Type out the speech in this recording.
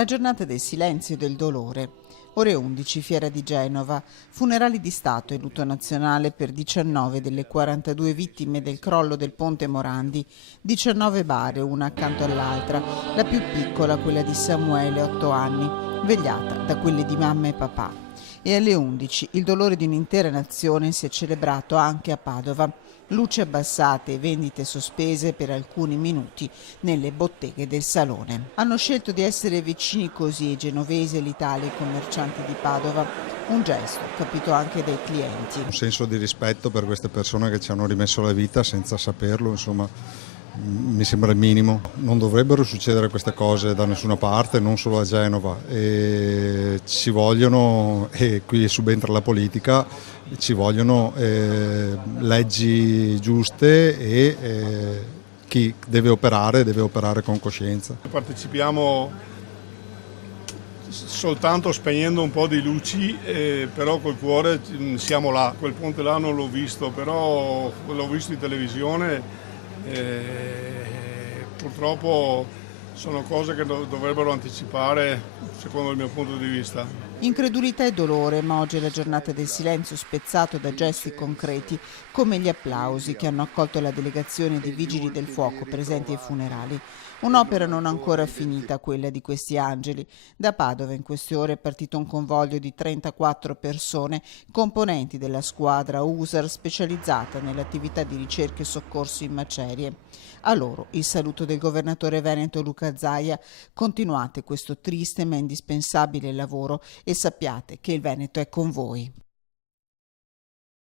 La giornata del silenzio e del dolore. Ore 11, Fiera di Genova. Funerali di Stato e lutto nazionale per 19 delle 42 vittime del crollo del ponte Morandi. 19 bare, una accanto all'altra. La più piccola, quella di Samuele, 8 anni, vegliata da quelle di mamma e papà. E alle 11 il dolore di un'intera nazione si è celebrato anche a Padova. Luci abbassate e vendite sospese per alcuni minuti nelle botteghe del Salone. Hanno scelto di essere vicini così ai genovesi e l'Italia e ai commercianti di Padova. Un gesto capito anche dai clienti. Un senso di rispetto per queste persone che ci hanno rimesso la vita senza saperlo, insomma, mi sembra il minimo. Non dovrebbero succedere queste cose da nessuna parte, non solo a Genova. E ci vogliono, e qui subentra la politica, ci vogliono leggi giuste e chi deve operare con coscienza. Partecipiamo soltanto spegnendo un po' di luci, però col cuore siamo là. Quel ponte là non l'ho visto, però l'ho visto in televisione. Purtroppo sono cose che dovrebbero anticipare, secondo il mio punto di vista. Incredulità e dolore, ma oggi è la giornata del silenzio spezzato da gesti concreti, come gli applausi che hanno accolto la delegazione di vigili del fuoco presenti ai funerali. Un'opera non ancora finita, quella di questi angeli. Da Padova in queste ore è partito un convoglio di 34 persone, componenti della squadra USAR specializzata nelle attività di ricerca e soccorso in macerie. A loro il saluto del governatore veneto Luca Zaia. Continuate questo triste ma indispensabile lavoro e sappiate che il Veneto è con voi.